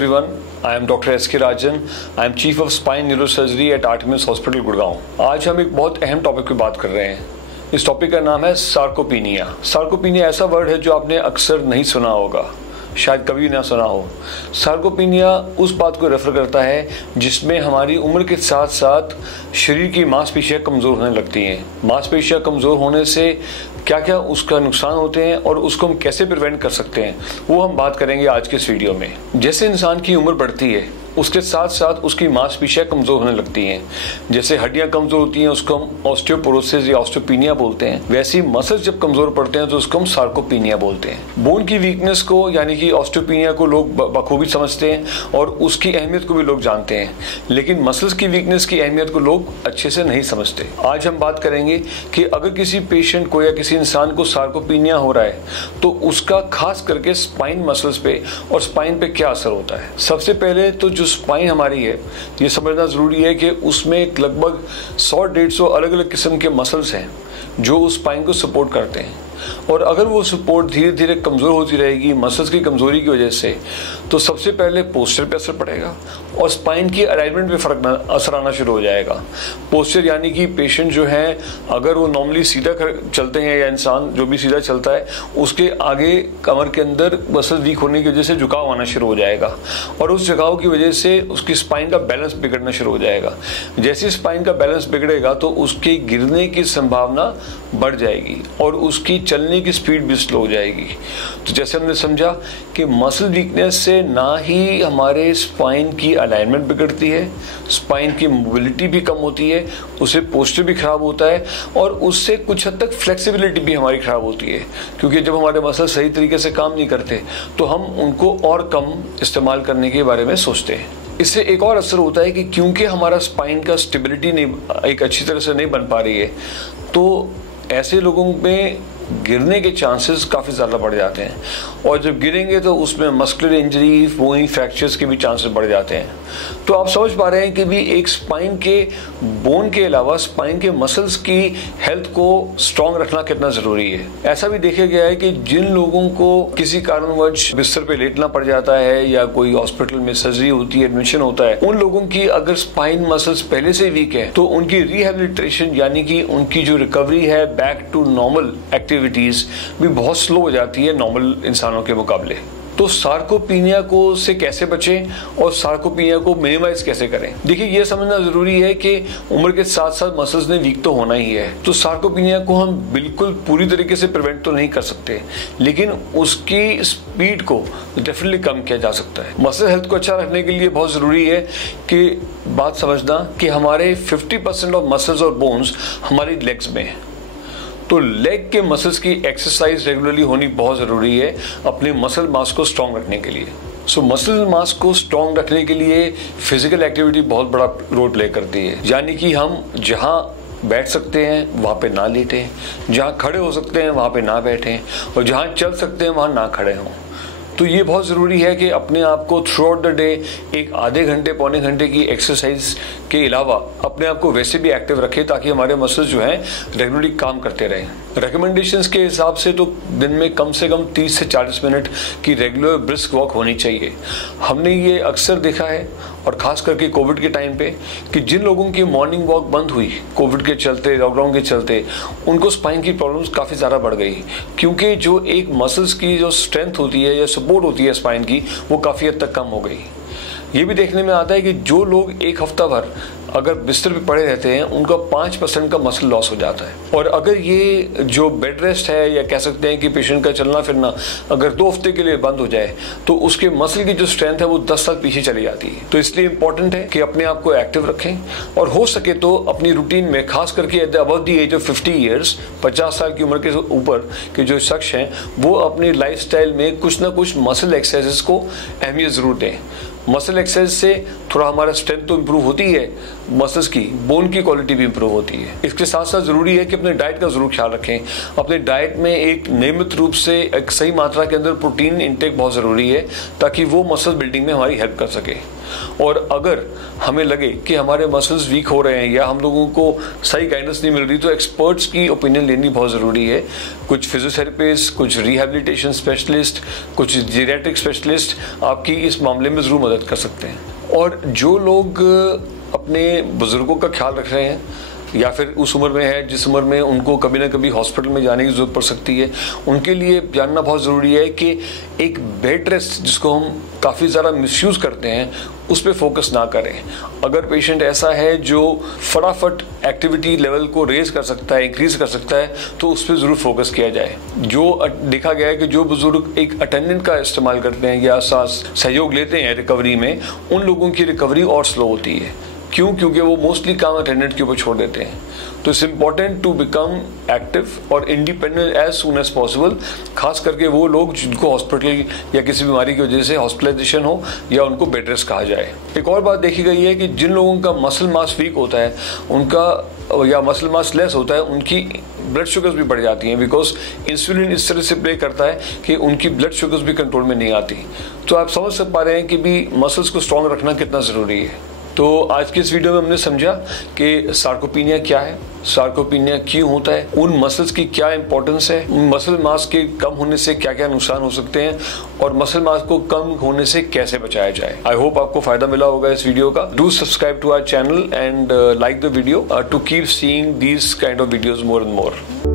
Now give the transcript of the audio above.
everyone. I am Dr. S.K. Rajan. I am Chief of Spine Neurosurgery at Artemis Hospital, Gurgaon. आज हम एक बहुत अहम टॉपिक पे बात कर रहे हैं। इस टॉपिक का नाम है सार्कोपीनिया। सार्कोपीनिया ऐसा वर्ड है जो आपने अक्सर नहीं सुना होगा, शायद कभी ना सुना हो। सार्कोपीनिया उस बात को रेफर करता है जिसमें हमारी उम्र के साथ साथ शरीर की मांसपेशियां कमज़ोर होने लगती हैं। मांसपेशियां कमज़ोर होने से क्या क्या उसका नुकसान होते हैं और उसको हम कैसे प्रिवेंट कर सकते हैं, वो हम बात करेंगे आज के इस वीडियो में। जैसे इंसान की उम्र बढ़ती है उसके साथ साथ उसकी मांसपेशियां कमज़ोर होने लगती हैं। जैसे हड्डियां कमज़ोर होती हैं उसको हम ऑस्टियोपोरोसिस या ऑस्टियोपीनिया बोलते हैं, वैसे ही मसल्स जब कमज़ोर पड़ते हैं तो उसको हम सार्कोपीनिया बोलते हैं। बोन की वीकनेस को यानी कि ऑस्टियोपीनिया को लोग बखूबी समझते हैं और उसकी अहमियत को भी लोग जानते हैं, लेकिन मसल्स की वीकनेस की अहमियत को लोग अच्छे से नहीं समझते। आज हम बात करेंगे कि अगर किसी पेशेंट को या किसी इंसान को सार्कोपीनिया हो रहा है तो उसका खास करके स्पाइन मसल्स पे और स्पाइन पे क्या असर होता है। सबसे पहले तो जो स्पाइन हमारी है ये समझना जरूरी है कि उसमें लगभग 100-150 अलग अलग किस्म के मसल्स हैं जो उस स्पाइन को सपोर्ट करते हैं, और अगर वो सपोर्ट धीरे धीरे कमज़ोर होती रहेगी मसल्स की कमज़ोरी की वजह से, तो सबसे पहले पोस्चर पे असर पड़ेगा और स्पाइन की अलाइनमेंट पे असर आना शुरू हो जाएगा। पोस्चर यानी कि पेशेंट जो है अगर वो नॉर्मली सीधा चलते हैं या इंसान जो भी सीधा चलता है उसके आगे कमर के अंदर मसल वीक होने की वजह से झुकाव आना शुरू हो जाएगा और उस झुकाव की वजह से उसकी स्पाइन का बैलेंस बिगड़ना शुरू हो जाएगा। जैसे स्पाइन का बैलेंस बिगड़ेगा तो उसके गिरने की संभावना बढ़ जाएगी और उसकी चलने की स्पीड भी स्लो हो जाएगी। तो जैसे हमने समझा कि मसल वीकनेस से ना ही हमारे स्पाइन की अलाइनमेंट बिगड़ती है, स्पाइन की मोबिलिटी भी कम होती है, उससे पोस्चर भी खराब होता है और उससे कुछ हद तक फ्लेक्सिबिलिटी भी हमारी खराब होती है, क्योंकि जब हमारे मसल सही तरीके से काम नहीं करते तो हम उनको और कम इस्तेमाल करने के बारे में सोचते हैं। इससे एक और असर होता है कि क्योंकि हमारा स्पाइन का स्टेबिलिटी नहीं एक अच्छी तरह से नहीं बन पा रही है तो ऐसे लोगों में गिरने के चांसेस काफ़ी ज़्यादा बढ़ जाते हैं और जब गिरेंगे तो उसमें मस्कुलर इंजरी बोन फ्रैक्चर्स के भी चांसेस बढ़ जाते हैं। तो आप समझ पा रहे हैं कि भी एक स्पाइन के बोन के अलावा स्पाइन के मसल्स की हेल्थ को स्ट्रांग रखना कितना ज़रूरी है। ऐसा भी देखा गया है कि जिन लोगों को किसी कारणवश बिस्तर पे लेटना पड़ जाता है या कोई हॉस्पिटल में सर्जरी होती है, एडमिशन होता है, उन लोगों की अगर स्पाइन मसल्स पहले से वीक है तो उनकी रिहेबिलिटेशन यानी कि उनकी जो रिकवरी है बैक टू नॉर्मल एक्टिविटीज भी बहुत स्लो हो जाती है नॉर्मल इंसानों के मुकाबले। तो सार्कोपीनिया को से कैसे बचें और सार्कोपीनिया को मिनिमाइज कैसे करें। देखिए ये समझना जरूरी है कि उम्र के साथ साथ मसल्स ने वीक तो होना ही है, तो सार्कोपीनिया को हम बिल्कुल पूरी तरीके से प्रिवेंट तो नहीं कर सकते, लेकिन उसकी स्पीड को डेफिनेटली कम किया जा सकता है। मसल हेल्थ को अच्छा रखने के लिए बहुत जरूरी है कि बात समझना कि हमारे 50% ऑफ मसल्स और बोन्स हमारी लेग्स में है, तो लेग के मसल्स की एक्सरसाइज रेगुलरली होनी बहुत ज़रूरी है अपने मसल मास को स्ट्रॉन्ग रखने के लिए। सो मसल मास को स्ट्रॉन्ग रखने के लिए फिजिकल एक्टिविटी बहुत बड़ा रोल प्ले करती है, यानी कि हम जहाँ बैठ सकते हैं वहाँ पे ना लेटें, जहाँ खड़े हो सकते हैं वहाँ पे ना बैठें और जहाँ चल सकते हैं वहाँ ना खड़े हों। तो ये बहुत ज़रूरी है कि अपने आप को थ्रू आउट द डे एक आधे घंटे पौने घंटे की एक्सरसाइज के अलावा अपने आप को वैसे भी एक्टिव रखें ताकि हमारे मसल्स जो हैं रेगुलरली काम करते रहें। रिकमेंडेशंस के हिसाब से तो दिन में कम से कम 30 से 40 मिनट की रेगुलर ब्रिस्क वॉक होनी चाहिए। हमने ये अक्सर देखा है और ख़ास करके कोविड के टाइम पे कि जिन लोगों की मॉर्निंग वॉक बंद हुई कोविड के चलते, लॉकडाउन के चलते, उनको स्पाइन की प्रॉब्लम्स काफ़ी ज़्यादा बढ़ गई, क्योंकि जो एक मसल्स की जो स्ट्रेंथ होती है या सपोर्ट होती है स्पाइन की वो काफ़ी हद तक कम हो गई। ये भी देखने में आता है कि जो लोग एक हफ्ता भर अगर बिस्तर पे पड़े रहते हैं उनका 5% का मसल लॉस हो जाता है, और अगर ये जो बेड रेस्ट है या कह सकते हैं कि पेशेंट का चलना फिरना अगर 2 हफ्ते के लिए बंद हो जाए तो उसके मसल की जो स्ट्रेंथ है वो 10 साल पीछे चली जाती है। तो इसलिए इंपॉर्टेंट है कि अपने आप को एक्टिव रखें और हो सके तो अपनी रूटीन में खास करके above the age of 50 years 50 साल की उम्र के ऊपर के जो शख्स हैं वो अपनी लाइफस्टाइल में कुछ ना कुछ मसल एक्सरसाइजेस को अहमियत ज़रूर दें। मसल एक्सरसाइज से थोड़ा हमारा स्ट्रेंथ तो इम्प्रूव होती है, मसल्स की बोन की क्वालिटी भी इम्प्रूव होती है। इसके साथ साथ ज़रूरी है कि अपने डाइट का ज़रूर ख्याल रखें। अपने डाइट में एक नियमित रूप से एक सही मात्रा के अंदर प्रोटीन इंटेक बहुत ज़रूरी है ताकि वो मसल बिल्डिंग में हमारी हेल्प कर सके। और अगर हमें लगे कि हमारे मसल्स वीक हो रहे हैं या हम लोगों को सही गाइडेंस नहीं मिल रही, तो एक्सपर्ट्स की ओपिनियन लेनी बहुत ज़रूरी है। कुछ फिजियोथेरेपिस्ट, कुछ रिहैबिलिटेशन स्पेशलिस्ट, कुछ जीरियाट्रिक स्पेशलिस्ट आपकी इस मामले में ज़रूर मदद कर सकते हैं। और जो लोग अपने बुज़ुर्गों का ख्याल रख रहे हैं या फिर उस उम्र में है जिस उम्र में उनको कभी ना कभी हॉस्पिटल में जाने की ज़रूरत पड़ सकती है, उनके लिए जानना बहुत ज़रूरी है कि एक बेड रेस्ट, जिसको हम काफ़ी ज़्यादा मिसयूज़ करते हैं, उस पर फोकस ना करें। अगर पेशेंट ऐसा है जो फटाफट एक्टिविटी लेवल को रेज कर सकता है, इंक्रीज कर सकता है, तो उस पर ज़रूर फोकस किया जाए। जो देखा गया है कि जो बुजुर्ग एक अटेंडेंट का इस्तेमाल करते हैं या सहयोग लेते हैं रिकवरी में, उन लोगों की रिकवरी और स्लो होती है। क्यों? क्योंकि वो मोस्टली काम अटेंडेंट के ऊपर छोड़ देते हैं। तो it's important to become active और independent as soon as possible, खास करके वो लोग जिनको हॉस्पिटल या किसी बीमारी की वजह से हॉस्पिटलाइजेशन हो या उनको बेड रेस्ट कहा जाए। एक और बात देखी गई है कि जिन लोगों का मसल मास वीक होता है, उनका या मसल मास लेस होता है, उनकी ब्लड शुगर्स भी बढ़ जाती हैं, बिकॉज इंसुलिन इस तरह से प्ले करता है कि उनकी ब्लड शुगर्स भी कंट्रोल में नहीं आती। तो आप समझ सक पा रहे हैं कि भी मसल्स को स्ट्रॉन्ग रखना कितना ज़रूरी है। तो आज की इस वीडियो में हमने समझा कि सार्कोपीनिया क्या है, सार्कोपीनिया क्यों होता है, उन मसल्स की क्या इंपॉर्टेंस है, उन मसल मास के कम होने से क्या क्या नुकसान हो सकते हैं और मसल मास को कम होने से कैसे बचाया जाए। आई होप आपको फायदा मिला होगा इस वीडियो का। Do subscribe to our channel and like the video to keep seeing these kind of videos more and more.